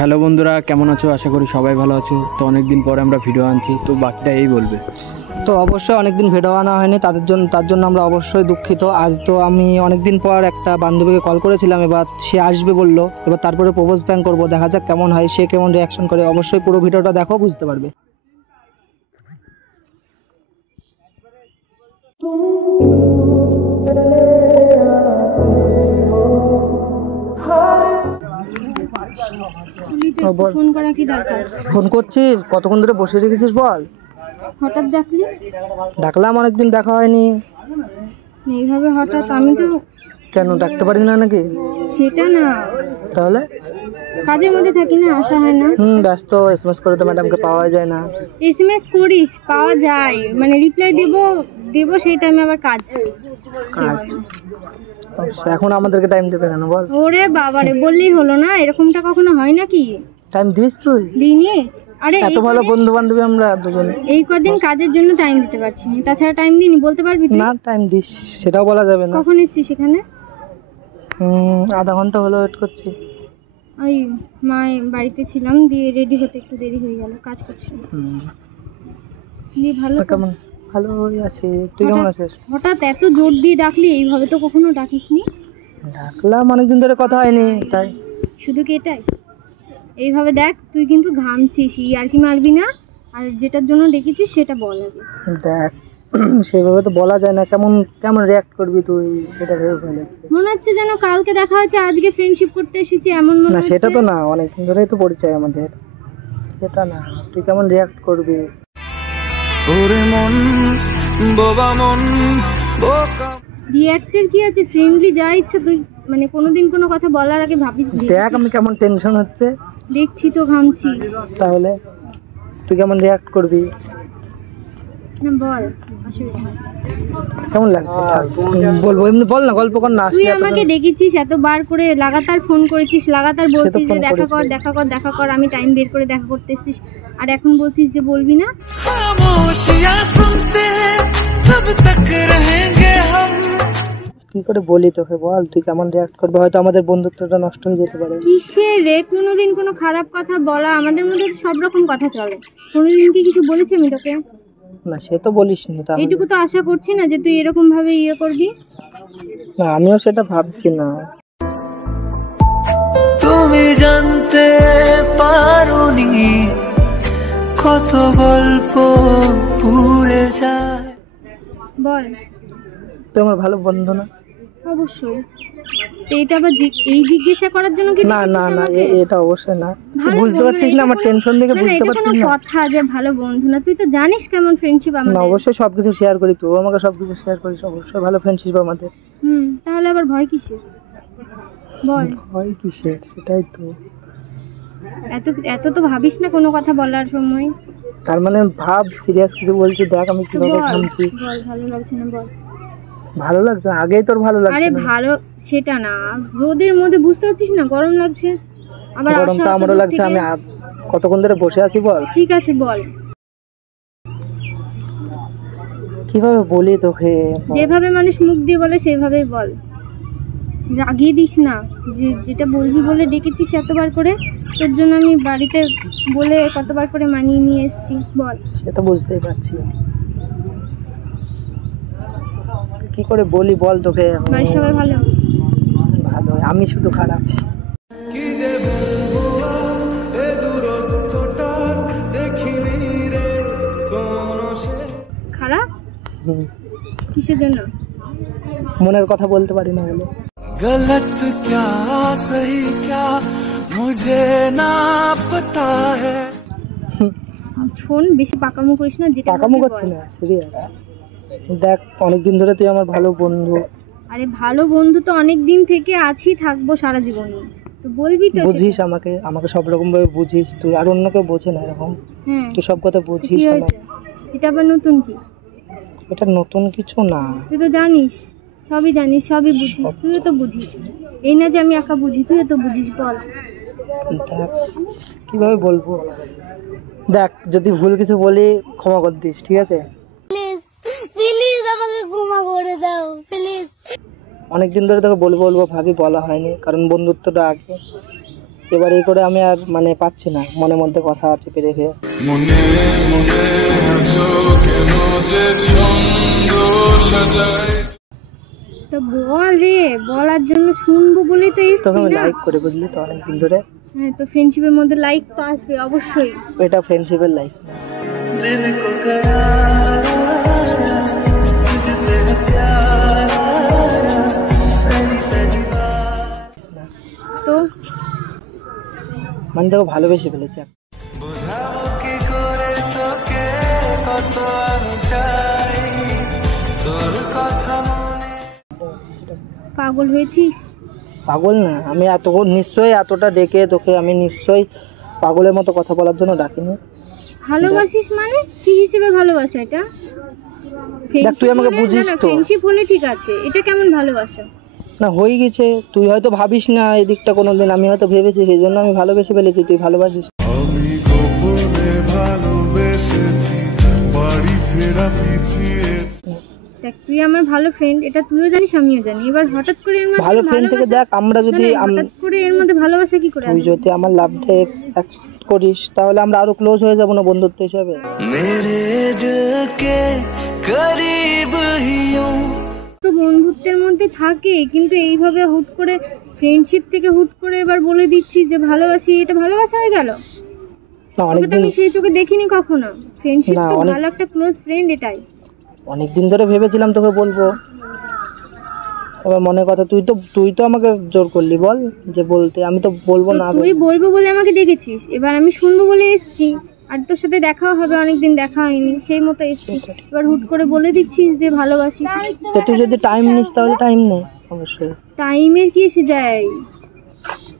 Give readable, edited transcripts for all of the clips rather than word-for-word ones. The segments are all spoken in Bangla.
হ্যালো বন্ধুরা, কেমন আছো? আশা করি সবাই ভালো আছো। তো অনেকদিন পরে আমরা ভিডিও আনছি, তো বাকিটা এই বলবে। তো অবশ্যই অনেকদিন ভিডিও আনা হয়নি, তার জন্য আমরা অবশ্যই দুঃখিত। আজ তো আমি অনেকদিন পর একটা বান্ধবীকে কল করেছিলাম, এবার সে আসবে বললো, এবার তারপরে প্রপোজ প্ল্যান করবো, দেখা যাক কেমন হয়, সে কেমন রিয়াকশন করে। অবশ্যই পুরো ভিডিওটা দেখো, বুঝতে পারবে। ফোন করা কি দরকার? ফোন করছিস, কতক্ষণ ধরে বসে রেখেছিস বল? হঠাৎ ডাকলি? ডাকলাম, অনেকদিন দেখা হয়নি। এইভাবে হঠাৎ? আমি তো কেন ডাকতে পারি না নাকি? সেটা না, তাহলে? কাজের মধ্যে থাকি না, আসা হয় না। ব্যস্ত, এসএমএস করে তো ম্যাডামকে পাওয়া যায় না। এসএমএস করিস, পাওয়া যায়, মানে রিপ্লাই দেব সেই টাইমে আবার কাজ। এখন আমাদেরকে টাইম দেবে কেন বল? ওরে বাবারে, বললেই হলো না? এরকমটা কখনো হয় নাকি? টাইম দিস তুই? দিইনি। আরে এত ভালো বন্ধু বান্ধবী আমরা দুজন, এই কদিন কাজের জন্য টাইম দিতে পারছি না, তাছাড়া টাইম দিইনি বলতে পারবি তুই? না টাইম দিস সেটাও বলা যাবে না। কখন এসেছিস সেখানে? আধা ঘন্টা হলো ওয়েট করছি। ওই বাড়িতে ছিলাম, দিয়ে রেডি হতে একটু দেরি হয়ে গেল, কাজ করছি। দিয়ে ভালো তো? কেমন? ভালোই আছি, তুই কেমন আছিস? হঠাৎ এত জোর দিয়ে ডাকলি, এইভাবে তো কখনো ডাকিসনি। ডাকলাম, অনেকদিন ধরে কথা হয়নি তাই। শুধু কি এটাই? এইভাবে দেখ, তুই কিন্তু ঘামছিস, আর কি মারবি না। আর যেটার জন্য ডেকেছিস সেটা বল আগে। দেখ, সেভাবে তো বলা যায় না, কেমন কেমন রিয়াক্ট করবি তুই সেটা ভেবে ফেলে। মনে হচ্ছে যেন কালকে দেখা হচ্ছে, আজকে ফ্রেন্ডশিপ করতে এসেছি, এমন মনে না হচ্ছে। সেটা তো না, অনেকদিন ধরেই তো পরিচয় আমাদের, সেটা না। তুই কেমন রিয়াক্ট করবি? ওরে মন বোবা মন বোকা। রিয়াক্টের কি আছে? ফ্রেন্ডলি যা ইচ্ছা তুই, মানে কোনোদিন কোনো কথা বলার আগে ভাবিস? দেখ আমি কেমন টেনশন হচ্ছে। দেখছি তো ঘামছিস। তাহলে তুই কেমন রিয়াক্ট করবি? না বল, অসুবিধা নেই। কেমন লাগছে? বলবো এমনি, বল না, গল্প কর না। তুই আমাকে ডেকেছিস, এতবার করে লাগাতার ফোন করেছিস, লাগাতার বলছিস যে দেখা কর দেখা কর দেখা কর, আমি টাইম বের করে দেখা করতে এসেছিস, আর এখন বলছিস যে বলবি না। কি করে বলি তোকে বল? তুই কেমন রিয়াক্ট করবি? হয়তো আমাদের বন্ধুত্বটা নষ্ট হয়ে যেতে পারে। কিসের রে? কোনোদিন কোনো খারাপ কথা বলা? আমাদের মধ্যে সব রকম কথা চলে। কোনোদিন কি কিছু বলেছি আমি তোকে? না সে তো বলিসনি। তাহলে এইটুকু তো আশা করছি না যে তুই এরকম ভাবে করবি। না আমিও সেটা ভাবছি না। তুমি জানতে পারোনি কত গল্প ভুলে যায়। বল। তুই আমার ভালো বন্ধু না? অবশ্যই। তো এটা আবার এই জিজ্ঞাসা করার জন্য কি? না না না, এটা অবশ্যই না। তুই ভালো বুঝতে বন্ধু, পারছিস না আমার টেনশন দেখে? না, বুঝতে এটা পারছিস কোনো না? কথা যে ভালো বন্ধু না? তুই তো জানিস কেমন ফ্রেন্ডশিপ না আমাদের। অবশ্যই সবকিছু শেয়ার করি, তুই আমাকে সবকিছু শেয়ার করিস, অবশ্যই ভালো ফ্রেন্ডশিপ আমাদের। তাহলে আবার ভয় কিসের? বল। ভয় কিসের? সেটাই তো। এত এত তো ভাবিস না কোনো কথা বলার সময়। তার মানে ভাব সিরিয়াস কিছু বলছি, দেখ আমি কিভাবে ঘামছি। বল, ভালো লাগছে না? বল। ভালো লাগছে? আগেই তোর ভালো লাগছে? আরে ভালো সেটা না, রোদের মধ্যে বুঝতে পারছিস না, গরম লাগছে। আবার গরম তো আমারও লাগছে, আমি কতক্ষণ ধরে বসে আছি বল। ঠিক আছে বল। কিভাবে বলি তোকে? যেভাবে মানুষ মুখ দিয়ে বলে সেভাবেই বল, রাগিয়ে দিস না। যেটা বলবি বলে ডেকেছিস এতবার করে, তোর জন্য আমি বাড়িতে বলে কতবার করে মানিয়ে নিয়ে এসেছি। বল। সে তো বুঝতেই পারছি, কি করে বলি বল তোকে? বাড়ির সবাই ভালো? ভালো, আমি শুধু খারাপ। কি যে বলবো এ দূরত্বটা দেখিনি রে কোন সে। খারাপ? কিসের জন্য? মনের কথা বলতে পারি না বলে। गलत क्या सही क्या मुझे ना पता है। শোন, বেশি পাকামো করিস না। যেটা পাকামো করছি না, সিরিয়াস। দেখ অনেকদিন ধরে তুই আমার ভালো বন্ধু। আরে ভালো বন্ধু তো অনেক দিন থেকে আছি, থাকবো সারা জীবন। তো বলবি তো। বুঝিস আমাকে, আমাকে সব রকম ভাবে বুঝিস তুই, আর অন্য কেউ বোঝে না এরকম। তুই সব কথা বুঝিস। এটা আবার নতুন কি? এটা নতুন কিছু না, তুই তো জানিস, সবই জানিস, সবই বুঝিস, তুইও তো বুঝিস। এই না যে আমি একা বুঝি, তুইও তো বুঝিস। বল। দেখ কিভাবে বলবো, দেখ যদি ভুল কিছু বলি ক্ষমা করে দিস, ঠিক আছে? প্লিজ আমাকে ক্ষমা করে দাও প্লিজ। অনেকদিন ধরে তোকে বলবো বলবো ভাবি, বলা হয়নি, কারণ বন্ধুত্বটা আগে। এবার এই করে আমি আর মানে পাচ্ছি না, মনের মধ্যে কথা চেপে রেখে। মনে মনে আজো কেন যে ছন্দ সাজায়। তো বল রে, বলার জন্য শুনবো বলেই তো এসছি তোকে আমি না। লাইক করে, বুঝলি তো, অনেকদিন ধরে। হ্যাঁ, তো ফ্রেন্ডশিপের মধ্যে লাইক তো আসবে অবশ্যই। এটা ফ্রেন্ডশিপের লাইক। তো মানে তোকে ভালোবেসে ফেলেছি। বোঝাবো কি করে তোকে কত আমি চাই তোর কথা মনে। পাগল হয়েছিস? পাগল না আমি, নিশ্চয়ই এতটা ডেকে তোকে আমি নিশ্চয়ই পাগলের মতো কথা বলার জন্য ডাকিনি। ভালোবাসিস মানে কি হিসেবে ভালোবাসা এটা? দেখ, তুই আমাকে বুঝিস তো। ফ্রেন্ডশিপ হলে ঠিক আছে, এটা কেমন ভালোবাসা? না, হয়ে গেছে, তুই হয়তো ভাবিস না এই দিকটা কোনোদিন, আমি হয়তো ভেবেছি, সেই জন্য আমি ভালোবেসে ফেলেছি। তুই ভালোবাসিস? আমি গোপনে ভালোবেসেছি, বাড়ি ফেরা পিছিয়ে। দেখ, তুই আমার ভালো ফ্রেন্ড, এটা তুইও জানিস আমিও জানি। এবার হঠাৎ করে এর মধ্যে ভালো ফ্রেন্ড থেকে দেখ, আমরা যদি হঠাৎ করে এর মধ্যে ভালোবাসা কি করে তুই আসবে? যদি আমার লাভটা অ্যাকসেপ্ট করিস তাহলে আমরা আরো ক্লোজ হয়ে যাবো না বন্ধুত্ব হিসাবে। মেরে দিল কে করিব হিও। তো বন্ধুত্বের মধ্যে থাকে, কিন্তু এইভাবে হুট করে ফ্রেন্ডশিপ থেকে হুট করে এবার বলে দিচ্ছি যে ভালোবাসি, এটা ভালোবাসা হয়ে গেল? না, তোকে তো অনেকদিন আমি সেই চোখে দেখিনি কখনো। ফ্রেন্ডশিপ না, তো অনেক- ভালো একটা ক্লোজ ফ্রেন্ড, এটাই। অনেকদিন ধরে ভেবেছিলাম তোকে বলবো, এবার মনের কথা তুই তো আমাকে জোর করলি বল যে বলতে, আমি তো বলবো তো না। তুই বলবো বলে আমাকে ডেকেছিস, এবার আমি শুনবো বলে এসেছি। আর তোর সাথে দেখাও হবে, অনেকদিন দেখা হয়নি, সেই মতো এসেছি। এবার হুট করে বলে দিচ্ছিস যে ভালোবাসিস। তো তুই যদি টাইম নিস তাহলে টাইম নে, অবশ্যই। টাইমের কি এসে যায়?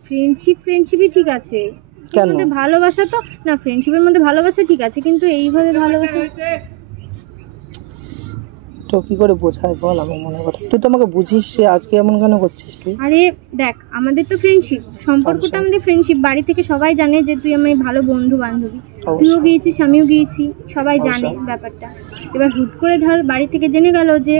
ফ্রেন্ডশিপই ঠিক আছে। কেন? এর মধ্যে ভালোবাসা তো না, ফ্রেন্ডশিপের মধ্যে ভালোবাসা ঠিক আছে, কিন্তু এইভাবে ভালোবাসা তো কি করে বোঝায় বল আমার মনের কথা? তুই তো আমাকে বুঝিস, সে আজকে এমন কেন করছিস তুই? আরে দেখ, আমাদের তো ফ্রেন্ডশিপ, সম্পর্কটা আমাদের ফ্রেন্ডশিপ। বাড়ি থেকে সবাই জানে যে তুই আমার ভালো বন্ধু বান্ধবী। তুইও গিয়েছিস, আমিও গিয়েছি, সবাই জানে ব্যাপারটা। এবার হুট করে ধর বাড়ি থেকে জেনে গেল যে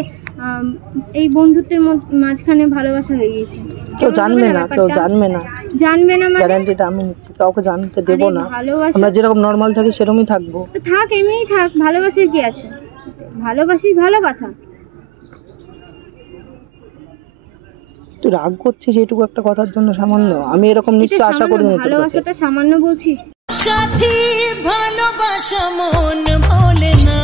এই বন্ধুত্বের মাঝখানে ভালোবাসা হয়ে গিয়েছে। কেউ জানবে না, কেউ জানবে না, জানবে না মানে? গ্যারান্টিটা আমি নিচ্ছি, কাউকে জানতে দেবো না। ভালোবাসা আমরা যেরকম নর্মাল থাকি সেরকমই থাকবো। তো থাক, এমনিই থাক, ভালোবাসার কি আছে? ভালোবাসিস, ভালো কথা। তুই রাগ করছিস এইটুকু একটা কথার জন্য সামান্য? আমি এরকম নিশ্চয় আশা করিনি তোর কাছে। ভালোবাসাটা সামান্য বলছিস? সাথী ভালোবাসা মন ভোলে না।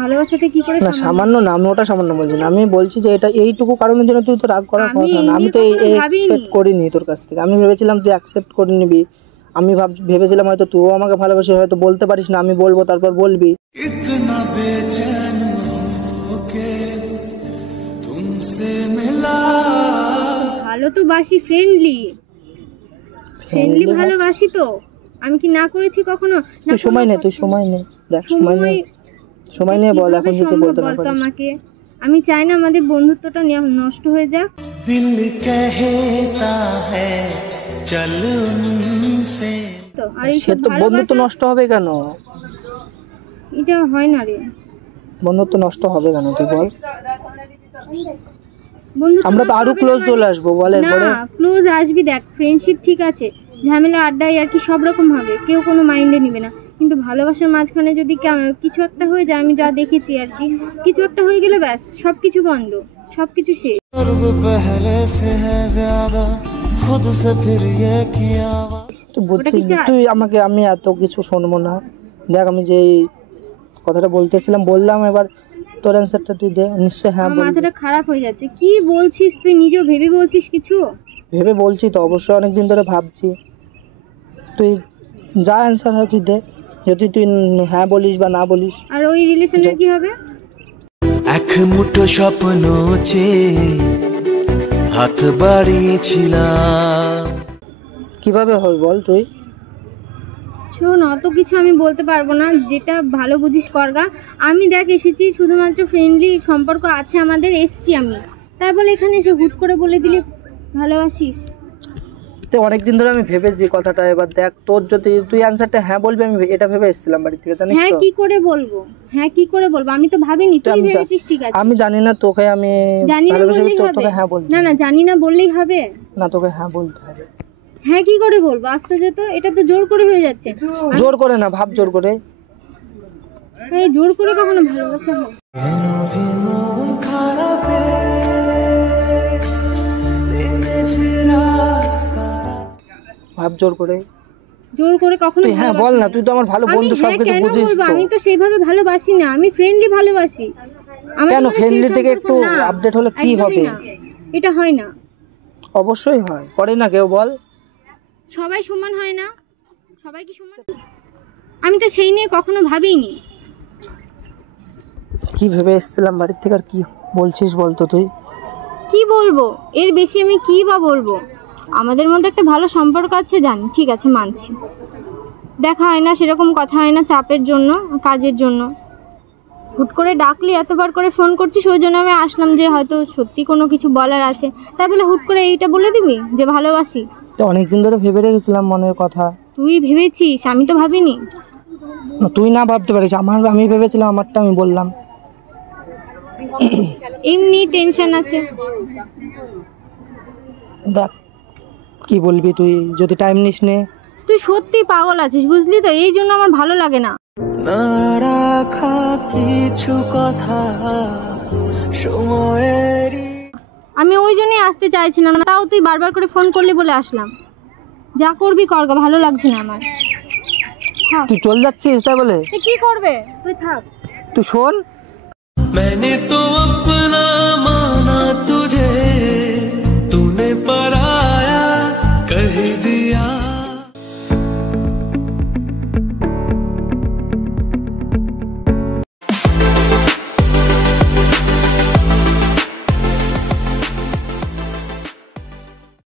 ভালোবাসাতে কি করে না, সামান্য না, আমি ওটা সামান্য বলছি না, আমি বলছি যে এটা এইটুকু কারণের জন্য তুই তো রাগ করার আমি কথা না। আমি তো এই নিয়ে কখনো ভাবিনি। এক্সপেক্ট করিনি তোর কাছ থেকে। আমি ভেবেছিলাম তুই অ্যাকসেপ্ট করে নিবি। আমি ভেবেছিলাম হয়তো তুইও আমাকে ভালোবাসিস, হয়তো বলতে পারিস না, আমি বলবো তারপর বলবি। इतना बेचैन होके तुमसे मिला। ভালো তো বাসি, ফ্রেন্ডলি ভালোবাসি তো। আমি কি না করেছি কখনো? না, তুই সময় নে, তুই সময় নে, দেখ সময় নে, সময় নিয়ে বল। এখন যদি সম্ভব বলতে না বলতো পারিস। আমাকে। আমি চাই না আমাদের বন্ধুত্বটা নষ্ট হয়ে যাক। দিল कहता है चल उनसे। তো আর এই সে তো বন্ধুত্ব নষ্ট হবে কেন? এটা হয় না রে। বন্ধুত্ব নষ্ট হবে কেন তুই বল? বন্ধুত্ব আমরা তো নষ্ট আরো হবে ক্লোজ না চলে মানে? আসবো বল এরপরে। না, ক্লোজ আসবি। দেখ, ফ্রেন্ডশিপ ঠিক আছে, ঝামেলা আড্ডায় আর কি সব রকম হবে, কেউ কোনো মাইন্ডে নিবে না। কিন্তু ভালোবাসার মাঝখানে যদি কিছু একটা হয়ে যায়, আমি যা দেখেছি আর কি, কিছু একটা হয়ে গেলে ব্যাস সব কিছু বন্ধ, সব কিছু শেষ। और वो पहले से है ज्यादा खुद से फिर ये किया हुआ। তুই ওটা কি বুঝছিস? চাস? তুই আমাকে, আমি এত কিছু শুনবো না। দেখ, আমি যে এই কথাটা বলতেছিলাম বললাম, এবার তোর অ্যান্সারটা তুই দে। নিশ্চয়ই হ্যাঁ আমার বলবি। মাথাটা খারাপ হয়ে যাচ্ছে। কি বলছিস তুই? নিজেও ভেবে বলছিস কিছু? ভেবে বলছি তো, অবশ্যই অনেকদিন ধরে ভাবছি। তুই যা অ্যান্সার হয় তুই দে, যদি তুই হ্যাঁ বলিস বা না বলিস। আর ওই রিলেশনের কি হবে? এক মুঠো স্বপ্ন চেয়ে হাত বাড়িয়েছিলাম। কিভাবে হবে বল তুই? শোন, অত কিছু আমি বলতে পারবো না, যেটা ভালো বুঝিস করগা। আমি দেখ এসেছি শুধুমাত্র ফ্রেন্ডলি সম্পর্ক আছে আমাদের, এসছি আমি, তাই বলে এখানে এসে হুট করে বলে দিলি ভালোবাসিস। তো অনেকদিন ধরে আমি ভেবেছি কথাটা, এবার দেখ তোর যদি তুই অ্যান্সারটা হ্যাঁ বলবি, আমি এটা ভেবে এসেছিলাম বাড়ি থেকে, জানিস হ্যাঁ তো। কি করে বলবো, হ্যাঁ কি করে বলবো, আমি তো ভাবিনি, তুই আমি ভেবেছিস ঠিক আছে। আমি জানি না তোকে আমি জানি না ভালোবেসে বললেই হবে, তোকে হ্যাঁ বলতে না না জানি না বললেই হবে, না তোকে হ্যাঁ বলতে হবে। হ্যাঁ কি করে বলবো, আশ্চর্য তো, এটা তো জোর করে হয়ে যাচ্ছে। জোর করে না, ভাব জোর করে। এই জোর করে কখনো ভালোবাসা হয়? জীবন খারাপে নেমেছিলাম ভাব জোর করে। জোর করে কখনো তুই হ্যাঁ বল না, তুই তো আমার ভালো আমি বন্ধু, হ্যাঁ সবকিছু কেন বুঝিস বলবো, তো। আমি তো সেইভাবে ভালোবাসি না, আমি ফ্রেন্ডলি ভালোবাসি। আমার কেন মধ্যে সেই ফ্রেন্ডলি থেকে সম্পর্ক একটু না, আপডেট হলে কি একদমই হবে? না। এটা হয় না, অবশ্যই হয়, করে না কেউ বল। সবাই সমান হয় না, সবাই কি সমান? আমি তো সেই নিয়ে কখনো ভাবিনি। কি ভেবে এসেছিলাম বাড়ির থেকে, আর কি বলছিস বলতো তুই? কি বলবো, এর বেশি আমি কি বা বলবো। আমাদের মধ্যে একটা ভালো সম্পর্ক আছে জানি, ঠিক আছে মানছি, দেখা হয় না, সেরকম কথা হয় না, চাপের জন্য, কাজের জন্য। হুট করে ডাকলি, এতবার করে ফোন করছিস, ওই জন্য আমি আসলাম যে হয়তো সত্যি কোনো কিছু বলার আছে, তাই বলে হুট করে এইটা বলে দিবি যে ভালোবাসি? তো অনেকদিন ধরে ভেবে রেখেছিলাম মনের কথা। তুই ভেবেছিস, আমি তো ভাবিনি। না, তুই না ভাবতে পারিস, আমি ভেবেছিলাম, আমারটা আমি বললাম। এমনি টেনশন আছে। দেখ কি বলবি তুই, যদি টাইম নিস নে। তুই সত্যি পাগল আছিস, বুঝলি তো, এই জন্য আমার ভালো লাগে না। না রাখা কিছু কথা সময়েরই আমি ওই জন্যই আসতে চাইছিলাম না, তাও তুই বারবার করে ফোন করলি বলে আসলাম। যা করবি করগা, ভালো লাগছে না আমার। হ্যাঁ তুই চল যাচ্ছিস তাই বলে? তুই কি করবে, তুই থাক। তুই শোন, मैंने तो अपना